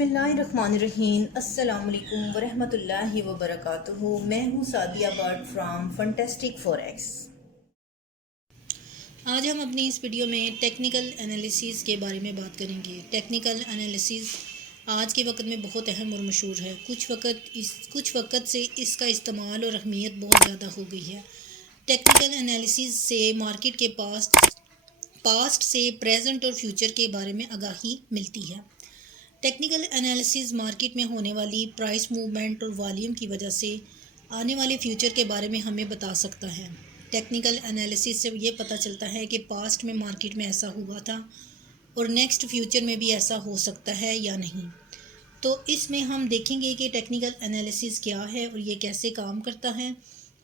बिस्मिल्लाहिर्रहमानिर्रहीम अस्सलाम वालेकुम वरहमतुल्लाहि वबरकातुहू। मैं हूँ Sadia but from fantastic forex. आज हम अपनी इस वीडियो में टेक्निकल एनालिसिस के बारे में बात करेंगे। टेक्निकल एनालिसिस आज के वक्त में बहुत अहम और मशहूर है। कुछ वक्त से इसका इस्तेमाल और अहमियत बहुत ज़्यादा हो गई है। टेक्निकल एनालिसिस से मार्केट के पास्ट से प्रेजेंट और फ्यूचर के बारे में आगाही मिलती है। टेक्निकल एनालिसिस मार्केट में होने वाली प्राइस मूवमेंट और वॉल्यूम की वजह से आने वाले फ्यूचर के बारे में हमें बता सकता है। टेक्निकल एनालिसिस से ये पता चलता है कि पास्ट में मार्केट में ऐसा हुआ था और नेक्स्ट फ्यूचर में भी ऐसा हो सकता है या नहीं। तो इसमें हम देखेंगे कि टेक्निकल एनालिसिस क्या है और ये कैसे काम करता है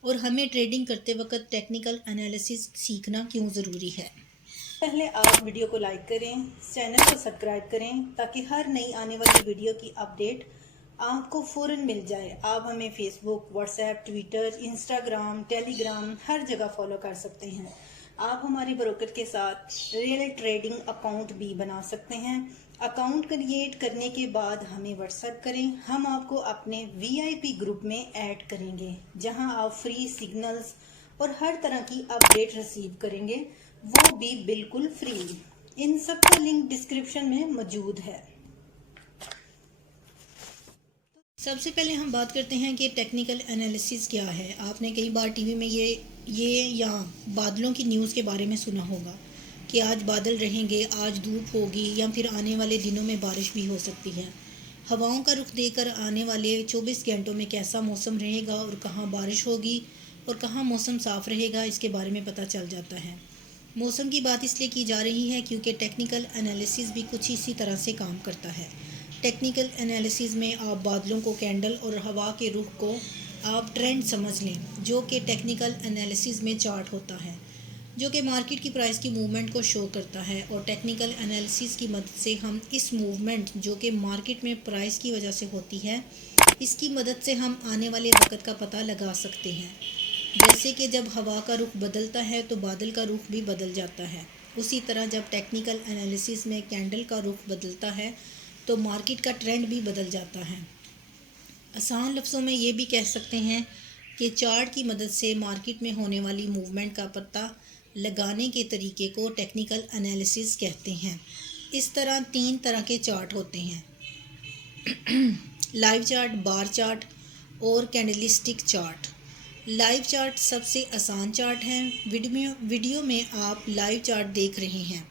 और हमें ट्रेडिंग करते वक्त टेक्निकल एनालिसिस सीखना क्यों ज़रूरी है। पहले आप वीडियो को लाइक करें, चैनल को सब्सक्राइब करें ताकि हर नई आने वाली वीडियो की अपडेट आपको फ़ौरन मिल जाए। आप हमें Facebook, WhatsApp, Twitter, Instagram, Telegram हर जगह फॉलो कर सकते हैं। आप हमारे ब्रोकर के साथ रियल ट्रेडिंग अकाउंट भी बना सकते हैं। अकाउंट क्रिएट करने के बाद हमें व्हाट्सएप करें, हम आपको अपने VIP ग्रुप में ऐड करेंगे जहां आप फ्री सिग्नल्स और हर तरह की अपडेट रिसीव करेंगे, वो भी बिल्कुल फ्री। इन सब का लिंक डिस्क्रिप्शन में मौजूद है। सबसे पहले हम बात करते हैं कि टेक्निकल एनालिसिस क्या है। आपने कई बार टीवी में ये या बादलों की न्यूज़ के बारे में सुना होगा कि आज बादल रहेंगे, आज धूप होगी या फिर आने वाले दिनों में बारिश भी हो सकती है। हवाओं का रुख देकर आने वाले 24 घंटों में कैसा मौसम रहेगा और कहाँ बारिश होगी और कहाँ मौसम साफ़ रहेगा, इसके बारे में पता चल जाता है। मौसम की बात इसलिए की जा रही है क्योंकि टेक्निकल एनालिसिस भी कुछ इसी तरह से काम करता है। टेक्निकल एनालिसिस में आप बादलों को, कैंडल और हवा के रुख को आप ट्रेंड समझ लें, जो कि टेक्निकल एनालिसिस में चार्ट होता है, जो कि मार्केट की प्राइस की मूवमेंट को शो करता है। और टेक्निकल एनालिसिस की मदद से हम इस मूवमेंट जो कि मार्केट में प्राइस की वजह से होती है, इसकी मदद से हम आने वाले वक्त का पता लगा सकते हैं। जैसे कि जब हवा का रुख बदलता है तो बादल का रुख भी बदल जाता है, उसी तरह जब टेक्निकल एनालिसिस में कैंडल का रुख बदलता है तो मार्केट का ट्रेंड भी बदल जाता है। आसान लफ्ज़ों में ये भी कह सकते हैं कि चार्ट की मदद से मार्केट में होने वाली मूवमेंट का पता लगाने के तरीके को टेक्निकल एनालिसिस कहते हैं। इस तरह 3 तरह के चार्ट होते हैं लाइव चार्ट, बार चार्ट और कैंडलिस्टिक चार्ट। लाइव चार्ट सबसे आसान चार्ट है। वीडियो में आप लाइव चार्ट देख रहे हैं।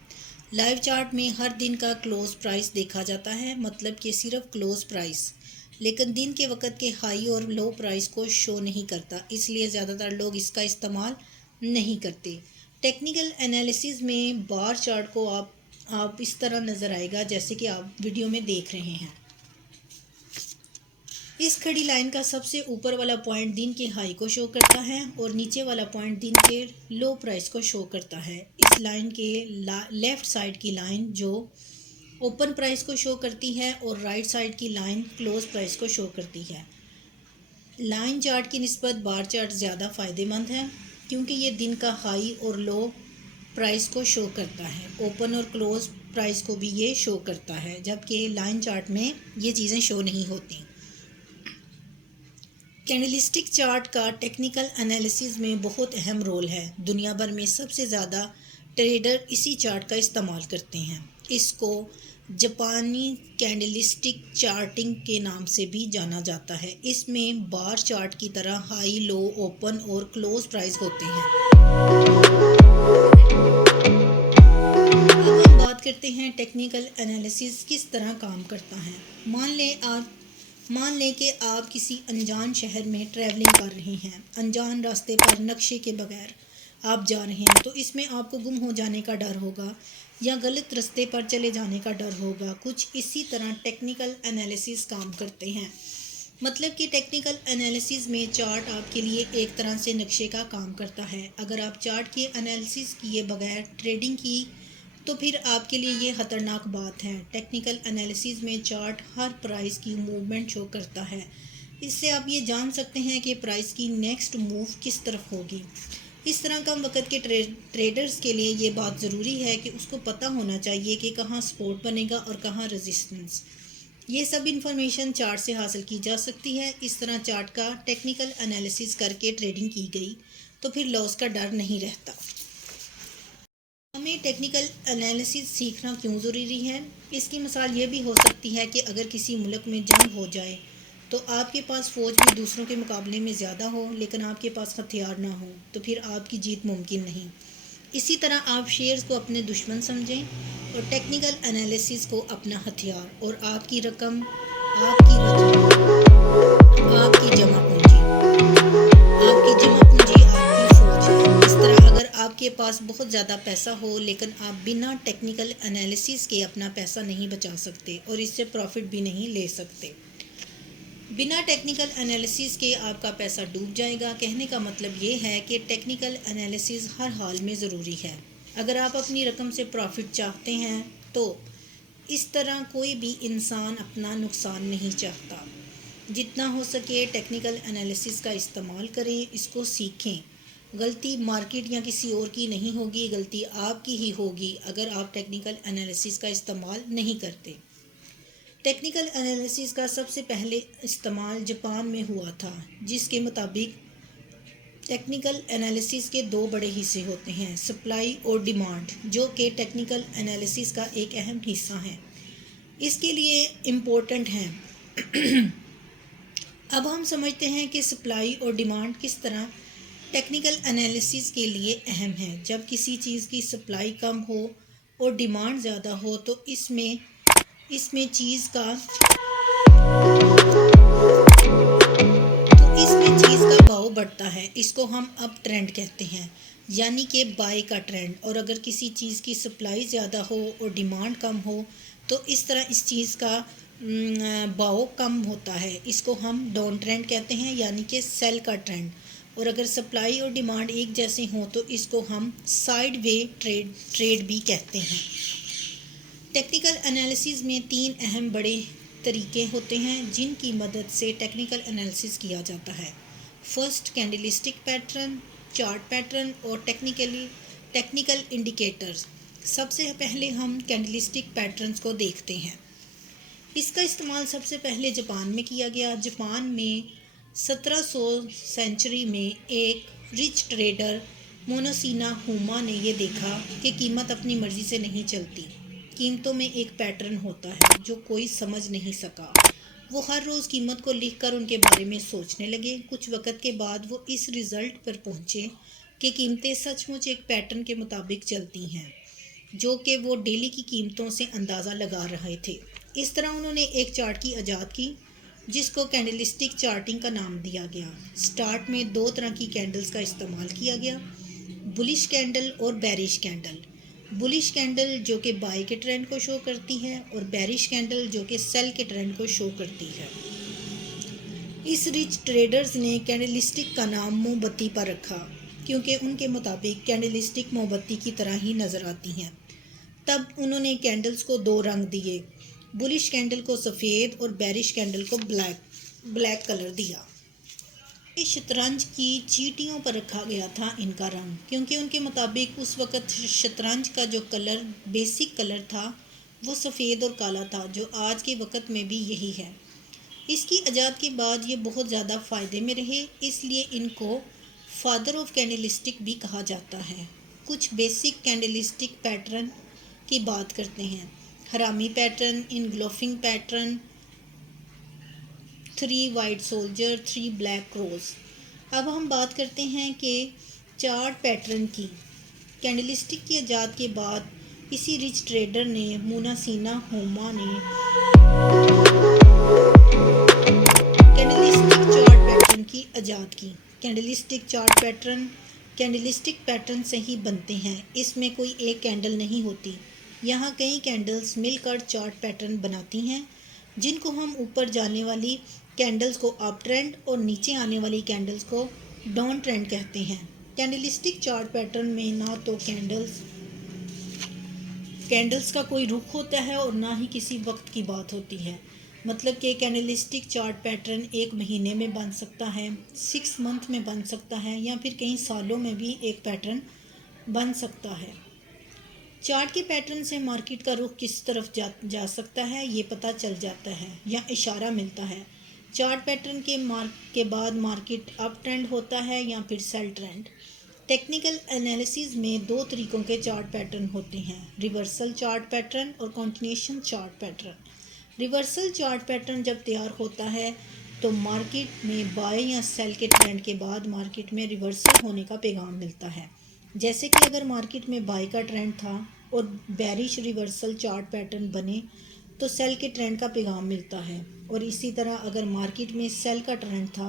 लाइव चार्ट में हर दिन का क्लोज प्राइस देखा जाता है, मतलब कि सिर्फ क्लोज प्राइस, लेकिन दिन के वक्त के हाई और लो प्राइस को शो नहीं करता, इसलिए ज़्यादातर लोग इसका इस्तेमाल नहीं करते। टेक्निकल एनालिसिस में बार चार्ट को आप इस तरह नज़र आएगा जैसे कि आप वीडियो में देख रहे हैं। इस खड़ी लाइन का सबसे ऊपर वाला पॉइंट दिन के हाई को शो करता है और नीचे वाला पॉइंट दिन के लो प्राइस को शो करता है। इस लाइन के लेफ़्ट साइड की लाइन जो ओपन प्राइस को शो करती है और राइट साइड की लाइन क्लोज प्राइस को शो करती है। लाइन चार्ट की निस्बत बार चार्ट ज़्यादा फ़ायदेमंद है क्योंकि ये दिन का हाई और लो प्राइस को शो करता है। ओपन और क्लोज प्राइस को भी ये शो करता है, जबकि लाइन चार्ट में ये चीज़ें शो नहीं होती। कैंडलस्टिक चार्ट का टेक्निकल एनालिसिस में बहुत अहम रोल है। दुनिया भर में सबसे ज़्यादा ट्रेडर इसी चार्ट का इस्तेमाल करते हैं। इसको जापानी कैंडलस्टिक चार्टिंग के नाम से भी जाना जाता है। इसमें बार चार्ट की तरह हाई, लो, ओपन और क्लोज प्राइस होते हैं। अब हम बात करते हैं टेक्निकल एनालिसिस किस तरह काम करता है। मान लें कि आप किसी अनजान शहर में ट्रैवलिंग कर रहे हैं। अनजान रास्ते पर नक्शे के बगैर आप जा रहे हैं, तो इसमें आपको गुम हो जाने का डर होगा या गलत रास्ते पर चले जाने का डर होगा। कुछ इसी तरह टेक्निकल एनालिसिस काम करते हैं। मतलब कि टेक्निकल एनालिसिस में चार्ट आपके लिए एक तरह से नक्शे का काम करता है। अगर आप चार्ट के एनालिसिस किए बगैर ट्रेडिंग की तो फिर आपके लिए ये ख़तरनाक बात है। टेक्निकल एनालिसिस में चार्ट हर प्राइस की मूवमेंट शो करता है। इससे आप ये जान सकते हैं कि प्राइस की नेक्स्ट मूव किस तरफ होगी। इस तरह कम वक्त के ट्रेडर्स के लिए ये बात ज़रूरी है कि उसको पता होना चाहिए कि कहाँ सपोर्ट बनेगा और कहाँ रेजिस्टेंस। ये सब इंफॉर्मेशन चार्ट से हासिल की जा सकती है। इस तरह चार्ट का टेक्निकल एनालिसिस करके ट्रेडिंग की गई तो फिर लॉस का डर नहीं रहता। हमें टेक्निकल एनालिसिस सीखना क्यों ज़रूरी है? इसकी मिसाल ये भी हो सकती है कि अगर किसी मुल्क में जंग हो जाए तो आपके पास फ़ौज भी दूसरों के मुकाबले में ज़्यादा हो लेकिन आपके पास हथियार ना हो तो फिर आपकी जीत मुमकिन नहीं। इसी तरह आप शेयर्स को अपने दुश्मन समझें और टेक्निकल एनालिसिस को अपना हथियार, और आपकी रकम, आपकी वजह, आपकी जमा पूंजी, आपकी जमा पूंजी आपकी फ़ौज है। इस तरह अगर आपके पास बहुत ज़्यादा पैसा हो लेकिन आप बिना टेक्निकल एनालिसिस के अपना पैसा नहीं बचा सकते और इससे प्रॉफिट भी नहीं ले सकते। बिना टेक्निकल एनालिसिस के आपका पैसा डूब जाएगा। कहने का मतलब ये है कि टेक्निकल एनालिसिस हर हाल में ज़रूरी है। अगर आप अपनी रकम से प्रॉफिट चाहते हैं तो इस तरह कोई भी इंसान अपना नुकसान नहीं चाहता। जितना हो सके टेक्निकल एनालिसिस का इस्तेमाल करें, इसको सीखें। गलती मार्केट या किसी और की नहीं होगी, गलती आपकी ही होगी अगर आप टेक्निकल एनालिसिस का इस्तेमाल नहीं करते। टेक्निकल एनालिसिस का सबसे पहले इस्तेमाल जापान में हुआ था, जिसके मुताबिक टेक्निकल एनालिसिस के दो बड़े हिस्से होते हैं, सप्लाई और डिमांड, जो कि टेक्निकल एनालिसिस का एक अहम हिस्सा है, इसके लिए इम्पोर्टेंट हैं। अब हम समझते हैं कि सप्लाई और डिमांड किस तरह टेक्निकल एनालिसिस के लिए अहम है। जब किसी चीज़ की सप्लाई कम हो और डिमांड ज़्यादा हो तो इसमें चीज़ का भाव बढ़ता है। इसको हम अप ट्रेंड कहते हैं, यानी कि बाय का ट्रेंड। और अगर किसी चीज़ की सप्लाई ज़्यादा हो और डिमांड कम हो तो इस तरह इस चीज़ का भाव कम होता है। इसको हम डाउन ट्रेंड कहते हैं, यानी कि सेल का ट्रेंड। और अगर सप्लाई और डिमांड एक जैसे हों तो इसको हम साइड वे ट्रेड भी कहते हैं। टेक्निकल एनालिसिस में तीन अहम बड़े तरीके होते हैं जिनकी मदद से टेक्निकल एनालिसिस किया जाता है। First, candlestick pattern, chart pattern और टेक्निकल इंडिकेटर्स। सबसे पहले हम कैंडलस्टिक पैटर्न्स को देखते हैं। इसका इस्तेमाल सबसे पहले जापान में किया गया। जापान में 1700 सेंचुरी में एक रिच ट्रेडर मोनोसिना हुमा ने यह देखा कि कीमत अपनी मर्ज़ी से नहीं चलती, कीमतों में एक पैटर्न होता है जो कोई समझ नहीं सका। वो हर रोज़ कीमत को लिखकर उनके बारे में सोचने लगे। कुछ वक़्त के बाद वो इस रिज़ल्ट पर पहुँचे कि कीमतें सचमुच एक पैटर्न के मुताबिक चलती हैं, जो कि वो डेली की कीमतों से अंदाज़ा लगा रहे थे। इस तरह उन्होंने एक चार्ट की इजाद की जिसको कैंडलस्टिक चार्टिंग का नाम दिया गया। स्टार्ट में दो तरह की कैंडल्स का इस्तेमाल किया गया, बुलिश कैंडल और बेरिश कैंडल। बुलिश कैंडल जो कि बाय के ट्रेंड को शो करती है और बेरिश कैंडल जो कि सेल के ट्रेंड को शो करती है। इस रिच ट्रेडर्स ने कैंडलस्टिक का नाम मोमबत्ती पर रखा क्योंकि उनके मुताबिक कैंडलस्टिक मोमबत्ती की तरह ही नज़र आती हैं। तब उन्होंने कैंडल्स को दो रंग दिए, बुलिश कैंडल को सफ़ेद और बेरिश कैंडल को ब्लैक कलर दिया। शतरंज की चीटियों पर रखा गया था इनका रंग, क्योंकि उनके मुताबिक उस वक़्त शतरंज का जो कलर बेसिक कलर था वो सफ़ेद और काला था, जो आज के वक़्त में भी यही है। इसकी इजाद के बाद ये बहुत ज़्यादा फ़ायदे में रहे, इसलिए इनको फादर ऑफ कैंडलस्टिक भी कहा जाता है। कुछ बेसिक कैंडलस्टिक पैटर्न की बात करते हैं। Harami pattern, engulfing pattern, 3 white soldier, 3 black crows. अब हम बात करते हैं कि चार्ट पैटर्न की। कैंडलस्टिक की इजाद के बाद इसी रिच ट्रेडर ने मोनासिना हुमा ने कैंडलस्टिक चार्ट पैटर्न की इजाद की। कैंडलस्टिक पैटर्न से ही बनते हैं, इसमें कोई एक कैंडल नहीं होती। यहाँ कई कैंडल्स मिलकर चार्ट पैटर्न बनाती हैं, जिनको हम ऊपर जाने वाली कैंडल्स को अप ट्रेंड और नीचे आने वाली कैंडल्स को डाउन ट्रेंड कहते हैं। कैंडलस्टिक चार्ट पैटर्न में ना तो कैंडल्स का कोई रुख होता है और ना ही किसी वक्त की बात होती है। मतलब कि कैंडलस्टिक चार्ट पैटर्न एक महीने में बन सकता है, 6 मंथ में बन सकता है, या फिर कई सालों में भी एक पैटर्न बन सकता है। चार्ट के पैटर्न से मार्केट का रुख किस तरफ जा सकता है ये पता चल जाता है या इशारा मिलता है। चार्ट पैटर्न के बाद मार्केट अप ट्रेंड होता है या फिर सेल ट्रेंड। टेक्निकल एनालिसिस में दो तरीकों के चार्ट पैटर्न होते हैं, रिवर्सल चार्ट पैटर्न और continuation chart pattern. Reversal chart pattern जब तैयार होता है तो मार्केट में बाय या सेल के ट्रेंड के बाद मार्केट में रिवर्सल होने का पैगाम मिलता है। जैसे कि अगर मार्केट में बाय का ट्रेंड था और बेरिश रिवर्सल चार्ट पैटर्न बने तो सेल के ट्रेंड का पैगाम मिलता है, और इसी तरह अगर मार्केट में सेल का ट्रेंड था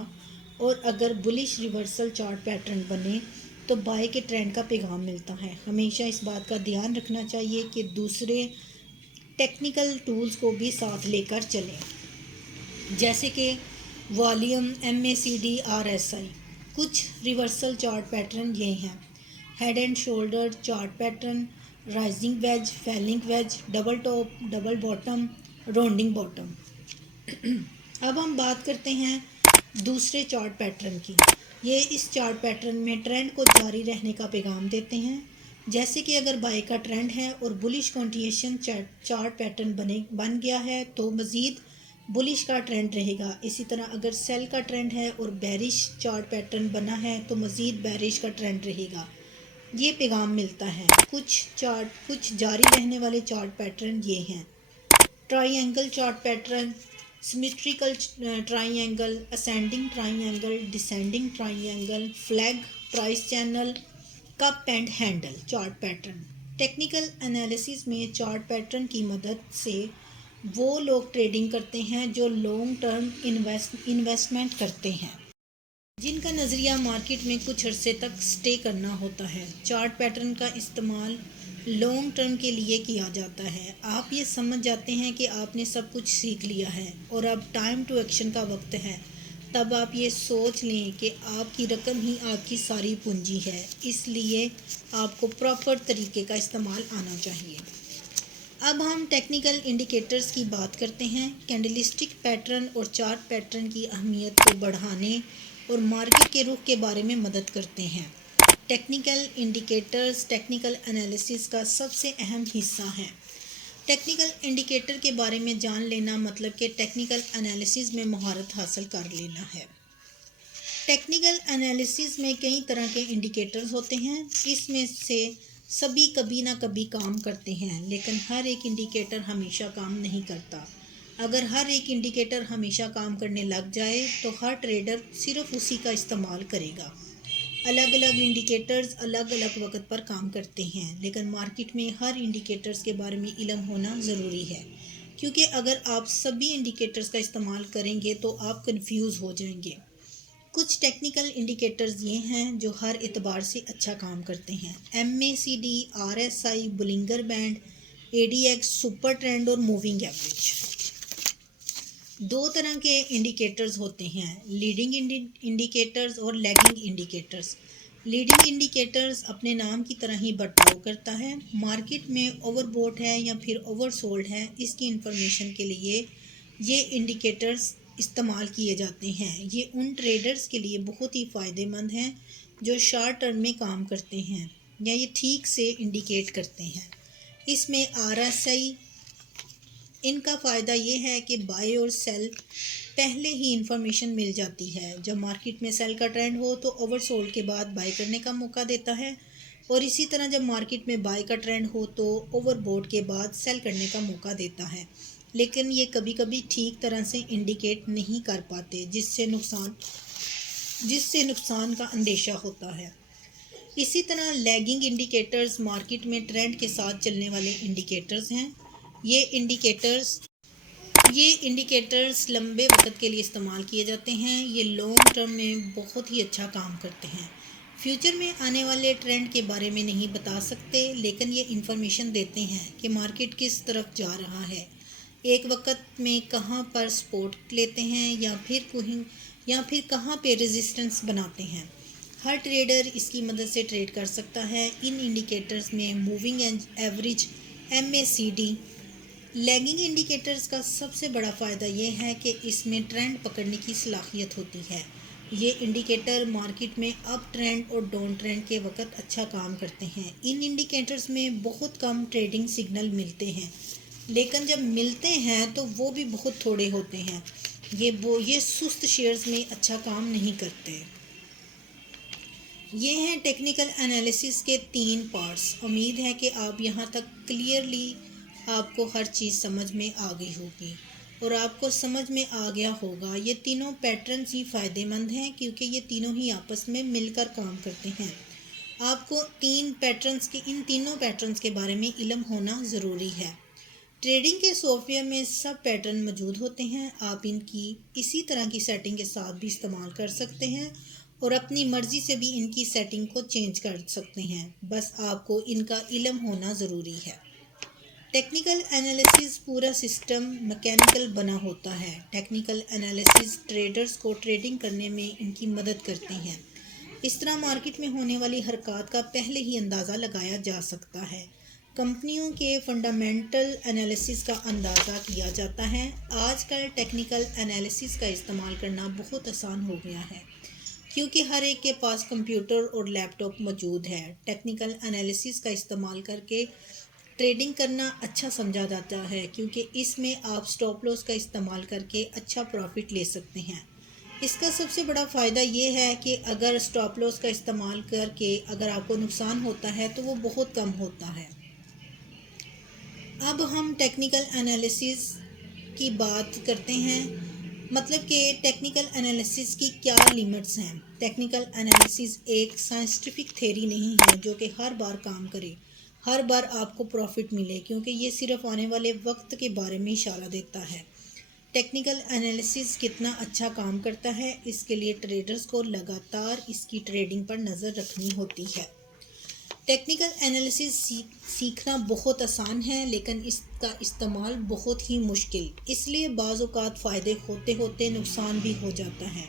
और अगर बुलिश रिवर्सल चार्ट पैटर्न बने तो बाय के ट्रेंड का पैगाम मिलता है। हमेशा इस बात का ध्यान रखना चाहिए कि दूसरे टेक्निकल टूल्स को भी साथ लेकर चलें, जैसे कि वॉल्यूम, MACD, RSI। कुछ रिवर्सल चार्ट पैटर्न ये हैं, head and shoulder chart pattern, rising wedge, falling wedge, double top, double bottom, rounding bottom. अब हम बात करते हैं दूसरे चार्ट पैटर्न की। ये इस चार्ट पैटर्न में ट्रेंड को जारी रहने का पैगाम देते हैं। जैसे कि अगर बाय का ट्रेंड है और बुलिश कंटिन्यूएशन चार्ट पैटर्न बन गया है तो मज़ीद बुलिश का ट्रेंड रहेगा। इसी तरह अगर सेल का ट्रेंड है और बेरिश चार्ट पैटर्न बना है तो मज़ीद बेरिश का ट्रेंड रहेगा। ये पैगाम मिलता है। कुछ जारी रहने वाले चार्ट पैटर्न ये हैं, triangle chart pattern, symmetrical triangle, ascending triangle, descending triangle, flag, price channel, cup and handle chart pattern. Technical analysis में चार्ट पैटर्न की मदद से वो लोग ट्रेडिंग करते हैं जो लॉन्ग टर्म इन्वेस्टमेंट करते हैं, जिनका नज़रिया मार्केट में कुछ अरसे तक स्टे करना होता है। चार्ट पैटर्न का इस्तेमाल लॉन्ग टर्म के लिए किया जाता है। आप ये समझ जाते हैं कि आपने सब कुछ सीख लिया है और अब टाइम टू एक्शन का वक्त है, तब आप ये सोच लें कि आपकी रकम ही आपकी सारी पूंजी है, इसलिए आपको प्रॉपर तरीके का इस्तेमाल आना चाहिए। अब हम टेक्निकल इंडिकेटर्स की बात करते हैं। कैंडलस्टिक पैटर्न और चार्ट पैटर्न की अहमियत को बढ़ाने और मार्केट के रुख के बारे में मदद करते हैं। टेक्निकल इंडिकेटर्स टेक्निकल एनालिसिस का सबसे अहम हिस्सा हैं। टेक्निकल इंडिकेटर के बारे में जान लेना मतलब कि टेक्निकल एनालिसिस में महारत हासिल कर लेना है। टेक्निकल एनालिसिस में कई तरह के इंडिकेटर्स होते हैं। इसमें से सभी कभी ना कभी काम करते हैं, लेकिन हर एक इंडिकेटर हमेशा काम नहीं करता। अगर हर एक इंडिकेटर हमेशा काम करने लग जाए तो हर ट्रेडर सिर्फ उसी का इस्तेमाल करेगा। अलग अलग इंडिकेटर्स अलग अलग वक्त पर काम करते हैं, लेकिन मार्केट में हर इंडिकेटर्स के बारे में इल्म होना ज़रूरी है, क्योंकि अगर आप सभी इंडिकेटर्स का इस्तेमाल करेंगे तो आप कंफ्यूज हो जाएंगे। कुछ टेक्निकल इंडिकेटर्स ये हैं जो हर एतबार से अच्छा काम करते हैं, MACD, RSI, Bollinger band, ADX, super trend और मूविंग एवरेज। दो तरह के इंडिकेटर्स होते हैं, लीडिंग इंडिकेटर्स और लैगिंग इंडिकेटर्स। लीडिंग इंडिकेटर्स अपने नाम की तरह ही बर्ताव करता है। मार्केट में ओवरबॉट है या फिर ओवरसोल्ड है, इसकी इंफॉर्मेशन के लिए ये इंडिकेटर्स इस्तेमाल किए जाते हैं। ये उन ट्रेडर्स के लिए बहुत ही फ़ायदेमंद हैं जो शॉर्ट टर्म में काम करते हैं या ये ठीक से इंडिकेट करते हैं। इसमें RSI, इनका फ़ायदा ये है कि बाय और सेल पहले ही इंफॉर्मेशन मिल जाती है। जब मार्केट में सेल का ट्रेंड हो तो ओवरसोल्ड के बाद बाय करने का मौका देता है, और इसी तरह जब मार्केट में बाय का ट्रेंड हो तो ओवरबॉट के बाद सेल करने का मौका देता है। लेकिन ये कभी कभी ठीक तरह से इंडिकेट नहीं कर पाते, जिससे नुकसान का अंदेशा होता है। इसी तरह लैगिंग इंडिकेटर्स मार्केट में ट्रेंड के साथ चलने वाले इंडिकेटर्स हैं। ये इंडिकेटर्स लंबे वक्त के लिए इस्तेमाल किए जाते हैं। ये लॉन्ग टर्म में बहुत ही अच्छा काम करते हैं। फ्यूचर में आने वाले ट्रेंड के बारे में नहीं बता सकते, लेकिन ये इंफॉर्मेशन देते हैं कि मार्केट किस तरफ जा रहा है, एक वक्त में कहाँ पर सपोर्ट लेते हैं या फिर कहाँ पे रेजिस्टेंस बनाते हैं। हर ट्रेडर इसकी मदद से ट्रेड कर सकता है। इन इंडिकेटर्स में moving average, MACD, lagging indicators का सबसे बड़ा फ़ायदा ये है कि इसमें ट्रेंड पकड़ने की सलाहियत होती है। ये इंडिकेटर मार्केट में अप ट्रेंड और डाउन ट्रेंड के वक्त अच्छा काम करते हैं। इन इंडिकेटर्स में बहुत कम ट्रेडिंग सिग्नल मिलते हैं, लेकिन जब मिलते हैं तो वो भी बहुत थोड़े होते हैं। ये सुस्त शेयर्स में अच्छा काम नहीं करते। ये हैं टेक्निकल एनालिसिस के 3 पार्ट्स। उम्मीद है कि आप यहाँ तक क्लियरली आपको हर चीज़ समझ में आ गई होगी और आपको समझ में आ गया होगा ये तीनों पैटर्न्स ही फ़ायदेमंद हैं, क्योंकि ये तीनों ही आपस में मिलकर काम करते हैं। आपको इन तीनों पैटर्न्स के बारे में इल्म होना ज़रूरी है। ट्रेडिंग के सॉफ्टवेयर में सब पैटर्न मौजूद होते हैं। आप इनकी इसी तरह की सेटिंग के साथ भी इस्तेमाल कर सकते हैं और अपनी मर्ज़ी से भी इनकी सेटिंग को चेंज कर सकते हैं। बस आपको इनका इल्म होना ज़रूरी है। टेक्निकल एनालिसिस पूरा सिस्टम मैकेनिकल बना होता है। टेक्निकल एनालिसिस ट्रेडर्स को ट्रेडिंग करने में इनकी मदद करते हैं। इस तरह मार्केट में होने वाली हरकत का पहले ही अंदाज़ा लगाया जा सकता है। कंपनियों के फंडामेंटल एनालिसिस का अंदाज़ा किया जाता है। आजकल टेक्निकल एनालिसिस का इस्तेमाल करना बहुत आसान हो गया है, क्योंकि हर एक के पास कंप्यूटर और लैपटॉप मौजूद है। टेक्निकल एनालिसिस का इस्तेमाल करके ट्रेडिंग करना अच्छा समझा जाता है, क्योंकि इसमें आप स्टॉप लॉस का इस्तेमाल करके अच्छा प्रॉफिट ले सकते हैं। इसका सबसे बड़ा फ़ायदा ये है कि अगर स्टॉप लॉस का इस्तेमाल करके अगर आपको नुकसान होता है तो वो बहुत कम होता है। अब हम टेक्निकल एनालिसिस की बात करते हैं, मतलब कि टेक्निकल एनालिसिस की क्या लिमिट्स हैं। टेक्निकल एनालिसिस एक साइंटिफिक थ्योरी नहीं है जो कि हर बार काम करे, हर बार आपको प्रॉफिट मिले, क्योंकि ये सिर्फ आने वाले वक्त के बारे में इशारा देता है। टेक्निकल एनालिसिस कितना अच्छा काम करता है, इसके लिए ट्रेडर्स को लगातार इसकी ट्रेडिंग पर नज़र रखनी होती है। टेक्निकल एनालिसिस सीखना बहुत आसान है, लेकिन इसका इस्तेमाल बहुत ही मुश्किल। इसलिए बाज़ औक़ात फ़ायदे होते होते नुकसान भी हो जाता है,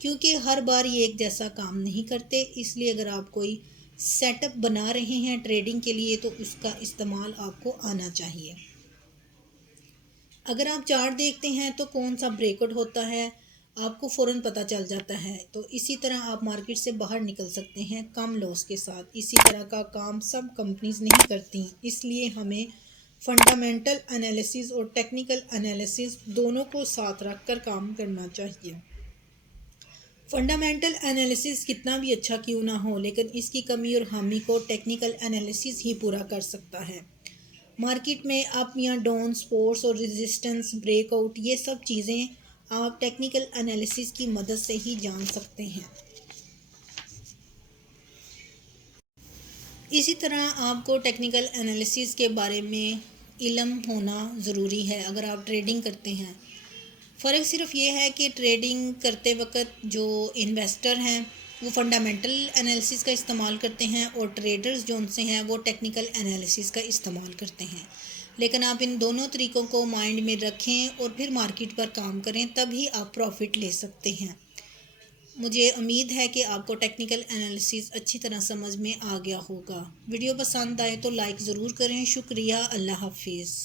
क्योंकि हर बार ये एक जैसा काम नहीं करते। इसलिए अगर आप कोई सेटअप बना रहे हैं ट्रेडिंग के लिए तो उसका इस्तेमाल आपको आना चाहिए। अगर आप चार्ट देखते हैं तो कौन सा ब्रेकआउट होता है आपको फ़ौरन पता चल जाता है, तो इसी तरह आप मार्केट से बाहर निकल सकते हैं कम लॉस के साथ। इसी तरह का काम सब कंपनीज नहीं करती, इसलिए हमें फंडामेंटल एनालिसिस और टेक्निकल एनालिसिस दोनों को साथ रख कर काम करना चाहिए। फंडामेंटल एनालिसिस कितना भी अच्छा क्यों ना हो, लेकिन इसकी कमी और खामी को टेक्निकल एनालिसिस ही पूरा कर सकता है। मार्केट में अप या डाउन, सपोर्ट्स और रेजिस्टेंस, ब्रेकआउट, ये सब चीज़ें आप टेक्निकल एनालिसिस की मदद से ही जान सकते हैं। इसी तरह आपको टेक्निकल एनालिसिस के बारे में इल्म होना ज़रूरी है अगर आप ट्रेडिंग करते हैं। फ़र्क सिर्फ ये है कि ट्रेडिंग करते वक्त जो इन्वेस्टर हैं वो फंडामेंटल एनालिसिस का इस्तेमाल करते हैं और ट्रेडर्स जो उनसे हैं वो टेक्निकल एनालिसिस का इस्तेमाल करते हैं। लेकिन आप इन दोनों तरीक़ों को माइंड में रखें और फिर मार्केट पर काम करें, तभी आप प्रॉफिट ले सकते हैं। मुझे उम्मीद है कि आपको टेक्निकल एनालिसिस अच्छी तरह समझ में आ गया होगा। वीडियो पसंद आए तो लाइक ज़रूर करें। शुक्रिया। अल्लाह हाफिज़।